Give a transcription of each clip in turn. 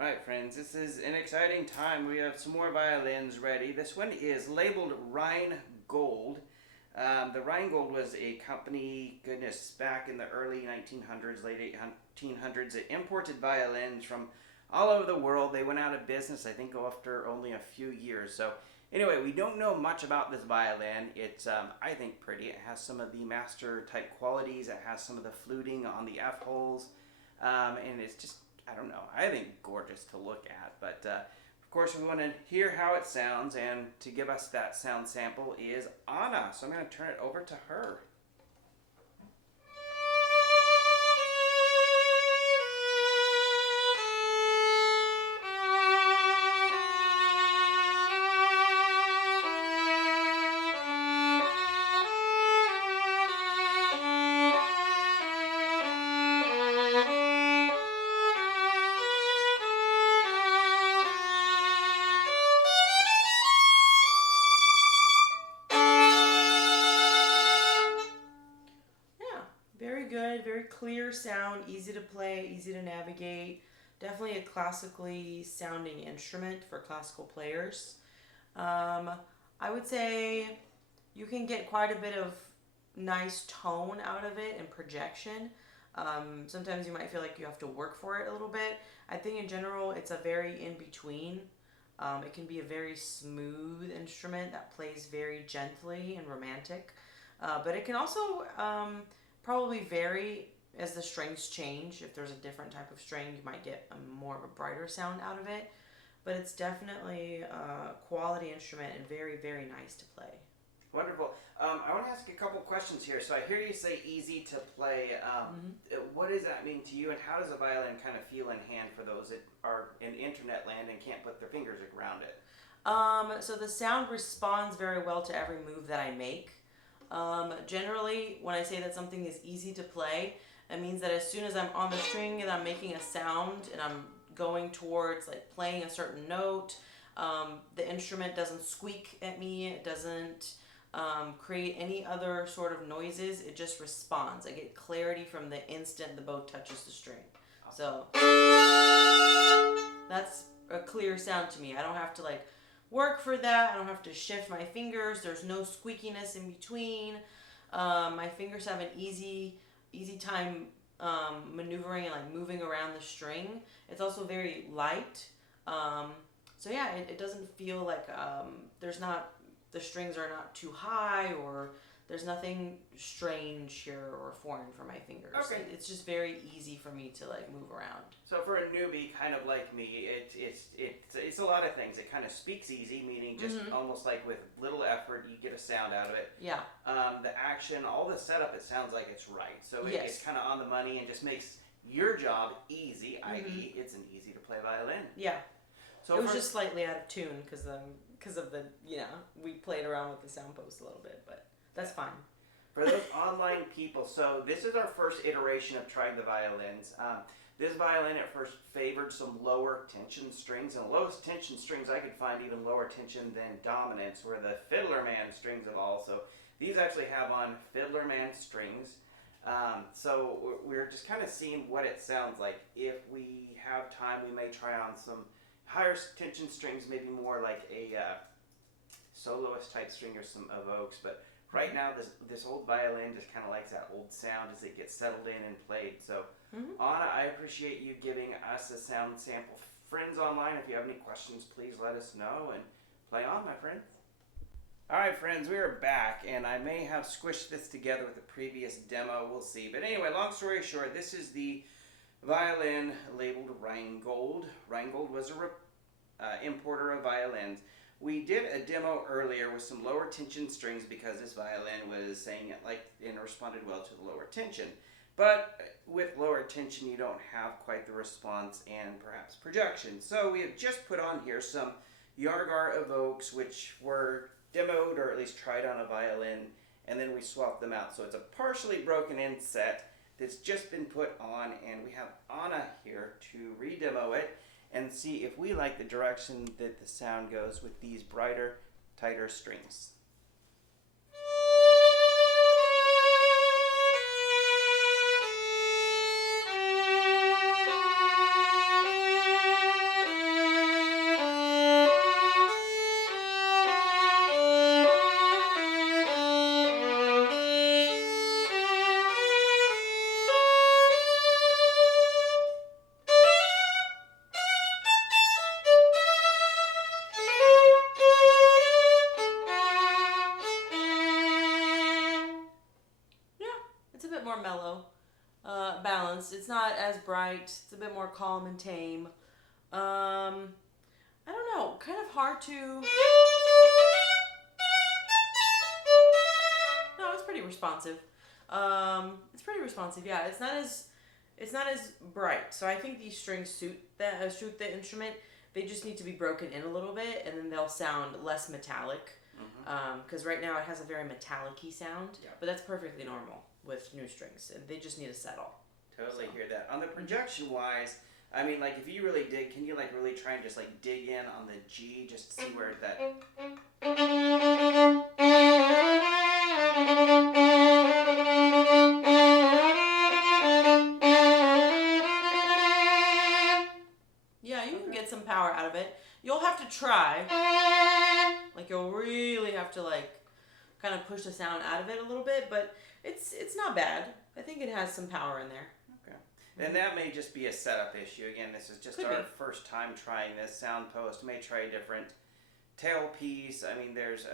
Alright friends, this is an exciting time. We have some more violins ready. This one is labeled Rhinegold. The Rhinegold was a company, goodness, back in the early 1900s, late 1800s. It imported violins from all over the world. They went out of business, I think, after only a few years. So anyway, we don't know much about this violin. It's, I think, pretty. It has some of the master type qualities. It has some of the fluting on the F holes. And it's just, I don't know, I think gorgeous to look at. But of course, we want to hear how it sounds, and to give us that sound sample is Anna. So I'm going to turn it over to her. Very good, very clear sound, easy to play, easy to navigate. Definitely a classically sounding instrument for classical players. I would say you can get quite a bit of nice tone out of it and projection. Sometimes you might feel like you have to work for it a little bit. I think in general it's a very in between. It can be a very smooth instrument that plays very gently and romantic. But it can also probably vary as the strings change. If there's a different type of string, you might get more of a brighter sound out of it. But it's definitely a quality instrument and very, very nice to play. Wonderful. I want to ask a couple questions here. So I hear you say easy to play. What does that mean to you, and how does a violin kind of feel in hand for those that are in internet land and can't put their fingers around it? So the sound responds very well to every move that I make. Generally, when I say that something is easy to play, it means that as soon as I'm on the string and I'm making a sound and I'm going towards like playing a certain note, the instrument doesn't squeak at me, it doesn't create any other sort of noises, it just responds. I get clarity from the instant the bow touches the string. So that's a clear sound to me. I don't have to like work for that. I don't have to shift my fingers. There's no squeakiness in between. My fingers have an easy time maneuvering and like moving around the string. It's also very light. So yeah, it doesn't feel like the strings are not too high, or there's nothing strange here or foreign for my fingers. Okay. It's just very easy for me to like move around. So for a newbie, kind of like me, it's a lot of things. It kind of speaks easy, meaning just almost like with little effort, you get a sound out of it. Yeah. The action, all the setup, it sounds like it's right. So Yes. it's kind of on the money and just makes your job easy, i.e. it's an easy to play violin. Yeah. So It was just slightly out of tune because of the, we played around with the sound post a little bit, but that's fine. For those online people, so this is our first iteration of trying the violins. This violin at first favored some lower tension strings, and the lowest tension strings I could find even lower tension than dominants were the Fiddlerman strings of all. So these actually have on Fiddlerman strings. So we're just kind of seeing what it sounds like. If we have time, we may try on some higher tension strings, maybe more like a soloist type string or some evokes. But right now, this old violin just kind of likes that old sound as it gets settled in and played. So Anna, I appreciate you giving us a sound sample. Friends online, if you have any questions, please let us know, and play on, my friend. Alright friends, we are back, and I may have squished this together with the previous demo, we'll see. But anyway, long story short, this is the violin labeled Rhinegold. Rhinegold was a importer of violins. We did a demo earlier with some lower tension strings because this violin was saying it and responded well to the lower tension. But with lower tension, you don't have quite the response and perhaps projection. So we have just put on here some Jargar Evokes, which were demoed or at least tried on a violin, and then we swapped them out. So it's a partially broken in set that's just been put on, and we have Anna here to re-demo it and see if we like the direction that the sound goes with these brighter, tighter strings. It's not as bright. It's a bit more calm and tame. I don't know. Kind of hard to. No, it's pretty responsive. It's pretty responsive. Yeah, it's not as bright. So I think these strings suit the instrument. They just need to be broken in a little bit, and then they'll sound less metallic. Because right now it has a very metallic-y sound, but that's perfectly normal with new strings, and they just need to settle. Totally hear that. On the projection wise, I mean, like if you really dig, can you like really try and just like dig in on the G just to see where that. Yeah, you can get some power out of it. You'll have to try. Like you'll really have to like kind of push the sound out of it a little bit, but it's not bad. I think it has some power in there. Okay. And that may just be a setup issue. Again, this is just Could our be. first time trying this. Soundpost may try a different tailpiece. I mean, there's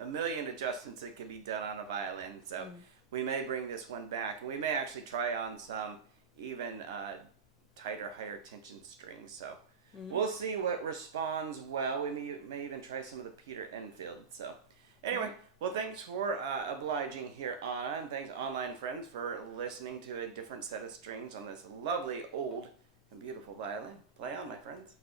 a million adjustments that can be done on a violin. So we may bring this one back. And we may actually try on some even tighter, higher tension strings. So we'll see what responds well. We may even try some of the Peter Enfield. So anyway, well, thanks for obliging here, Anna, and thanks, online friends, for listening to a different set of strings on this lovely, old, and beautiful violin. Play on, my friends.